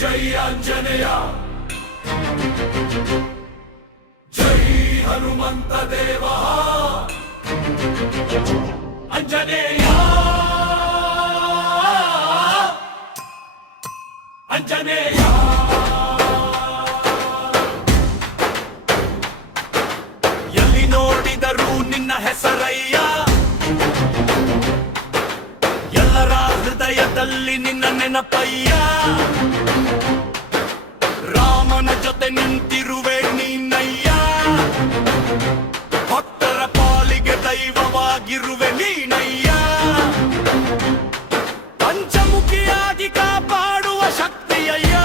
ಜೈ ಆಂಜನೇಯ ಜೈ ಹನುಮಂತ ದೇವ ಆಂಜನೇಯ ಆಂಜನೇಯ ಎಲ್ಲಿ ನೋಡಿದರೂ ನಿನ್ನ ಹೆಸರಯ್ಯ ಎಲ್ಲರ ಹೃದಯದಲ್ಲಿ ನಿನ್ನ ನೆನಪಯ್ಯ ರಾಮನ ಜೊತೆ ನಿಂತಿರುವೆ ನೀನಯ್ಯ ಭಕ್ತರ ಪಾಲಿಗೆ ದೈವವಾಗಿರುವೆ ನೀನಯ್ಯ ಪಂಚಮುಖಿಯಾಗಿ ಕಾಪಾಡುವ ಶಕ್ತಿಯಯ್ಯ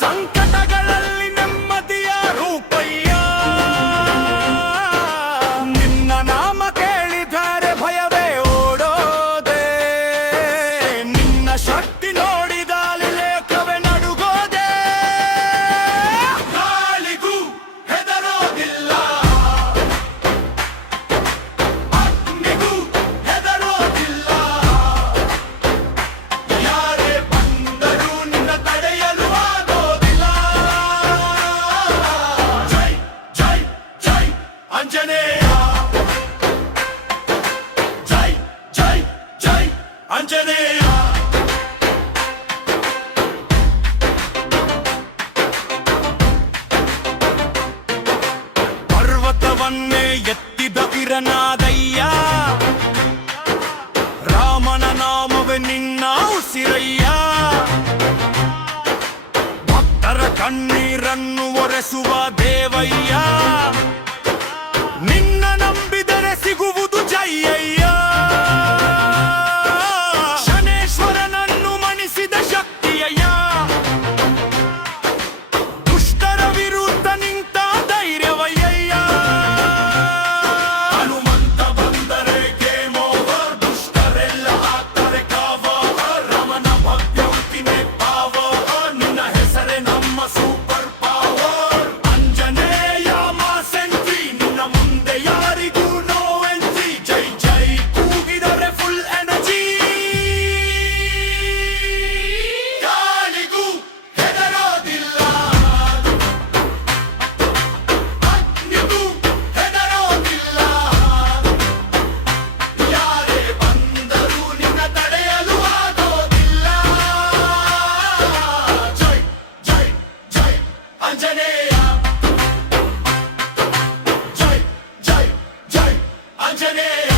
ಸಂಕಟಗಳಲ್ಲಿ ನೆಮ್ಮದಿಯ ರೂಪಯ್ಯ ನಿನ್ನ ನಾಮ ಕೇಳಿದರೆ ಭಯವೇ ಓಡೋದೆ ನಿನ್ನ ಶಕ್ತಿ ನೋಡಿದಲ್ಲಿ ಲೇಖವೇ ನಡುಗೋದೆ ಗಾಳಿಗೂ ಹೆದರೋದಿಲ್ಲ ಅಗ್ನಿಗೂ ಹೆದರೋದಿಲ್ಲ ಯಾರೇ ಬಂದರೂ ನಿನ್ನ ತಡೆಯಲು ಆಗೋದಿಲ್ಲ ಜೈ ಜೈ ಜೈ ಆಂಜನೇಯ ಜೈ ಜೈ ಜೈ ಆಂಜನೇಯ ಪರ್ವತವನ್ನೇ ಎತ್ತಿದ ವೀರನಾದಯ್ಯ ರಾಮನ ನಾಮವೇ ನಿನ್ನ ಉಸಿರಯ್ಯ ಭಕ್ತರ ಕಣ್ಣೀರನ್ನು ಒರೆಸುವ ದೇವಯ್ಯ ನಿನ್ನ ನಂಬಿದರೆ ಸಿಗುವುದು ಜಯ್ಯಯ್ಯ ಶನೇಶ್ವರನನ್ನು ಮಣಿಸಿದ ಶಕ್ತಿಯಯ್ಯ ದುಷ್ಟರ ವಿರುದ್ಧ ನಿಂತ ಧೈರ್ಯವಯ್ಯ ಹನುಮಂತ ಬಂದರೆ ಗೇಮ್ ಓವರ್ ದುಷ್ಟರೆಲ್ಲ ಆಗ್ತಾರೆ ಕಾವರ್ ರಮನ ಭಕ್ತಿ ಹುಟ್ಟಿನೇ ಪಾವರ್ ನಿನ್ನ ಹೆಸರೇ ನಮ್ಮ ಸೂಪರ್ ಪವರ್ ಆಂಜನೇಯ ಮಾಸೆಂಟ್ರಿ ನಿನ್ನ ಮುಂದೆ ಯಾರಿಗೂ ನೋ ಎಂಟ್ರಿ ಜೈ ಜೈ ಕೂಗಿದರೆ ಫುಲ್ ಎನರ್ಜಿ ಗಾಳಿಗೂ ಹೆದರೋದಿಲ್ಲ ಅಗ್ನಿಗೂ ಹೆದರೋದಿಲ್ಲ ಯಾರೇ ಬಂದರೂ ನಿನ್ನ ತಡೆಯಲು ಆಗೋದಿಲ್ಲ ಜೈ ಜೈ ಜೈ ಆಂಜನೇಯ ಜೈ ಜೈ ಜೈ ಆಂಜನೇಯ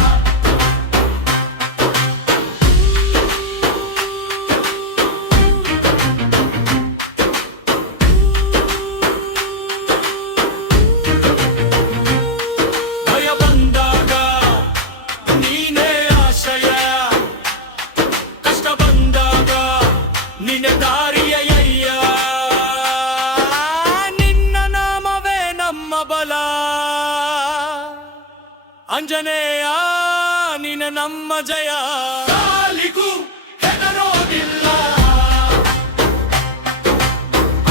ಭಯ ಬಂದಾಗ ನೀನೇ ಆಶ್ರಯ ಕಷ್ಟ ಬಂದಾಗ ನಿನ್ನೆ ದಾರಿಯಯ್ಯ ನಿನ್ನ ನಾಮವೇ ನಮ್ಮ ಬಲ ಆಂಜನೇಯ ನಿನ್ನ ನಮ್ಮ ಜಯ ಗಾಳಿಗೂ ಹೆದರೋದಿಲ್ಲ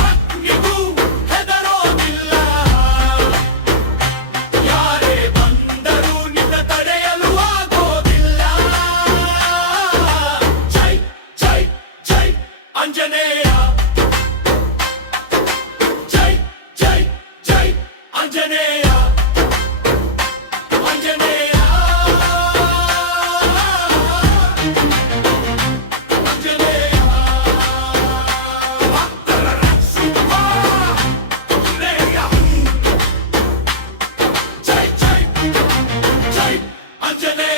ಅಗ್ನಿಗೂ ಹೆದರೋದಿಲ್ಲ ಯಾರೇ ಬಂದರೂ ನಿನ್ನ ತಡೆಯಲು ಆಗೋದಿಲ್ಲ ಜೈ ಜೈ ಜೈ ಆಂಜನೇಯ ಜೈ ಜೈ ಜೈ ಆಂಜನೇಯ ಆಂಜನೇಯ ಆಂಜನೇಯ ಭಕ್ತರ ರಕ್ಷಿಸುವ ಆಂಜನೇಯ ಜೈ ಜೈ ಜೈ ಆಂಜನೇಯ